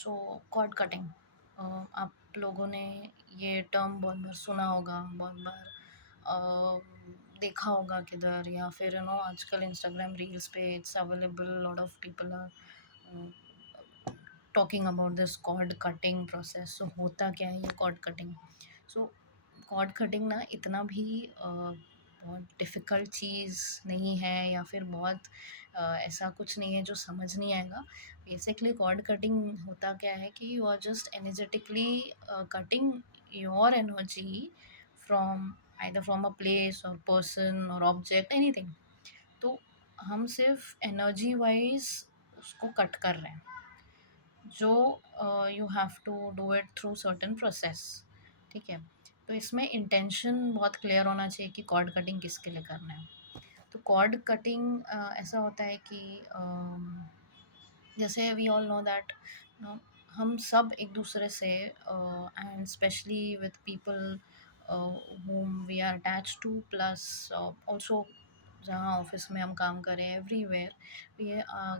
सो cord cutting, आप लोगों ने ये टर्म बहुत बार सुना होगा, बहुत बार देखा होगा किधर, या फिर आजकल इंस्टाग्राम रील्स पे it's available, lot of people are talking about this cord cutting process. So होता क्या है ये cord cutting? So cord cutting ना इतना भी बहुत डिफ़िकल्ट चीज़ नहीं है, या फिर बहुत ऐसा कुछ नहीं है जो समझ नहीं आएगा। बेसिकली कॉर्ड कटिंग होता क्या है कि you are just energetically cutting your energy from either from a place और पर्सन और ऑब्जेक्ट, एनीथिंग। तो हम सिर्फ एनर्जी वाइज उसको कट कर रहे हैं, जो you have to do it through certain process. ठीक है, तो इसमें इंटेंशन बहुत क्लियर होना चाहिए कि कॉर्ड कटिंग किसके लिए करना है। तो कॉर्ड कटिंग ऐसा होता है कि जैसे वी ऑल नो दैट हम सब एक दूसरे से and specially with people whom we are attached to, plus also जहाँ ऑफिस में हम काम करें, everywhere we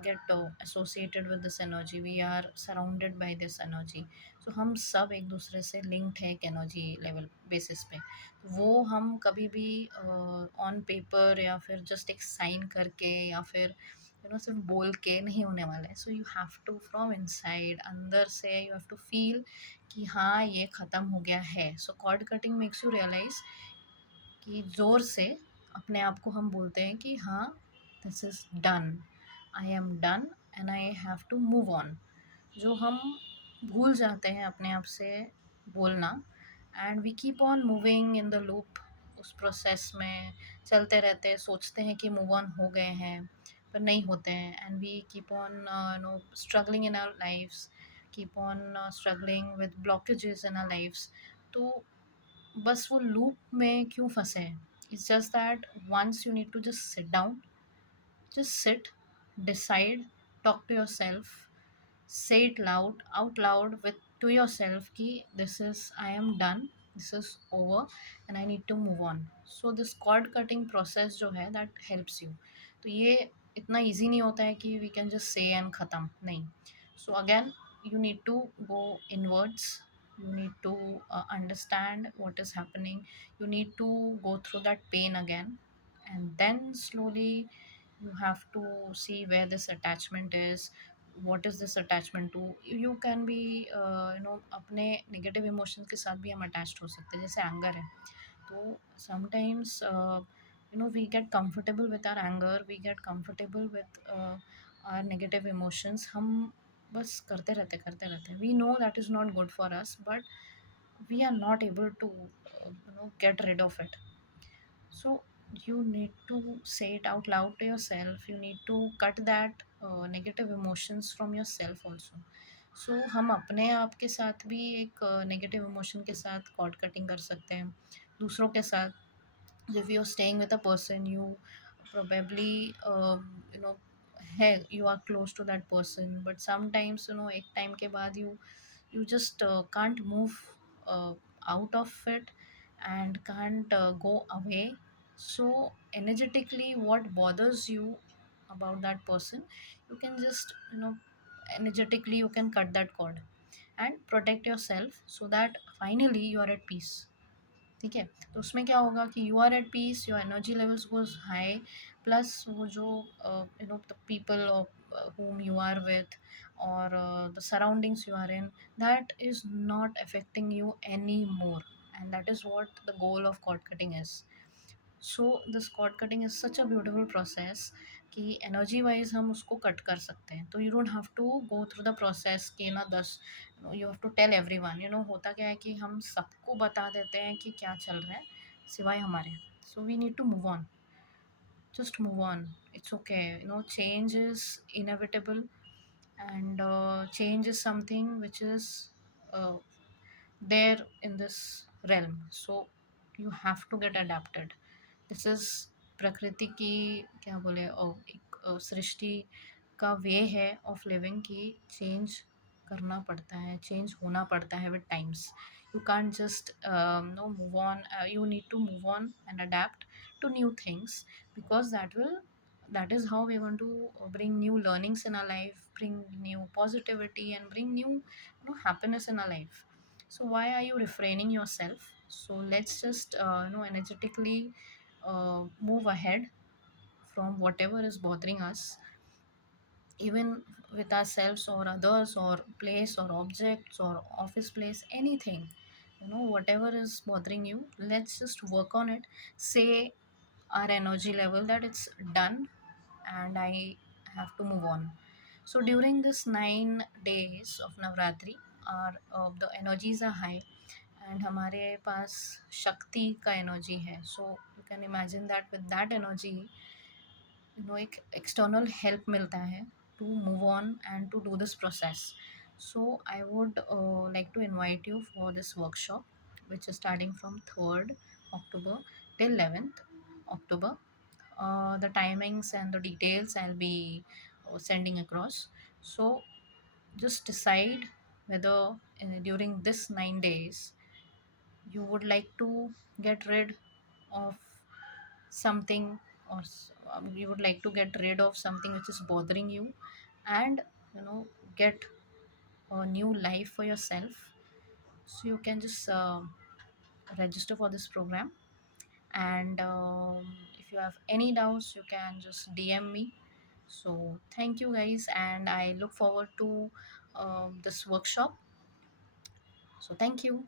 get associated with this energy, we are surrounded by this energy. So हम सब एक दूसरे से लिंक्ड है एक एनर्जी लेवल बेसिस पे। वो हम कभी भी ऑन पेपर या फिर जस्ट एक साइन करके या फिर सिर्फ बोल के नहीं होने वाला है। So you have to from inside, अंदर से यू हैव टू फील कि हाँ ये ख़त्म हो गया है। So cord cutting makes you realise कि ज़ोर से अपने आप को हम बोलते हैं कि हाँ, this is done, I am done and I have to move on. जो हम भूल जाते हैं अपने आप से बोलना, and we keep on moving in the loop. उस प्रोसेस में चलते रहते हैं, सोचते हैं कि मूव ऑन हो गए हैं, पर नहीं होते हैं। And we keep on struggling in our lifes, keep on struggling with blockages in our lifes. तो बस वो लूप में क्यों फंसे हैं? It's just that once you need to just sit down, just sit, decide, talk to yourself, say it loud, out loud with to yourself कि this is, I am done, this is over and I need to move on. So this cord cutting process जो है that helps you. तो ये इतना easy नहीं होता है कि we can just say and ख़त्म, नहीं। So again you need to go inwards, you need to understand what is happening, you need to go through that pain again, and then slowly you have to see where this attachment is, what is this attachment to. You can be अपने negative emotions के साथ भी हम अटैच्ड हो सकते हैं, जैसे anger है। तो sometimes we get comfortable with our anger, we get comfortable with our negative emotions. हम बस करते रहते हैं, we know that is not good for us, but we are not able to get rid of it. So you need to say it out loud to yourself. You need to cut that negative emotions from yourself also. So हम अपने आप के साथ भी एक negative emotion के साथ cord cutting कर सकते हैं, दूसरों के साथ। if you're staying with a person, you probably है, you are close to that person, but sometimes एक टाइम के बाद you just can't move uh, out of it and can't go away. So energetically what bothers you about that person, you can just energetically you can cut that cord and protect yourself so that finally you are at peace। ठीक है, तो उसमें क्या होगा कि you are at peace, your energy levels goes high, plus वो जो the people whom you are with, or the surroundings you are in, that is not affecting you anymore, and that is what the goal of cord cutting is। So this cord cutting is such a beautiful process कि energy wise हम उसको cut कर सकते हैं। तो you don't have to go through the process कि ना 10 you have to tell everyone. होता क्या है कि हम सबको बता देते हैं कि क्या चल रहा है सिवाय हमारे। So we need to move on, just move on, it's okay, change is inevitable, and change is something which is uh, there in this realm, so you have to get adapted। This is प्रकृति की क्या बोले एक सृष्टि का वे है of living की चेंज करना पड़ता है, चेंज होना पड़ता है with times. You can't just no move on, you need to move on and adapt to new things, because that will that is how we want to bring new learnings in our life, bring new positivity, and bring new, happiness in our life. So why are you refraining yourself? So let's just energetically move ahead from whatever is bothering us, even with ourselves or others or place or objects or office place, anything, whatever is bothering you, let's just work on it. Say our energy level that it's done and I have to move on. So during this 9 days of Navratri, our the energies are high and हमारे पास शक्ति का energy है. So you can imagine that with that energy, एक external help मिलता है to move on and to do this process. So I would like to invite you for this workshop which is starting from 3rd October till 11th October. The timings and the details I'll be sending across. So just decide whether during this 9 days you would like to get rid of something, or you would like to get rid of something which is bothering you, and get a new life for yourself. So you can just register for this program. And if you have any doubts, you can just DM me. So thank you guys, and I look forward to this workshop. So thank you.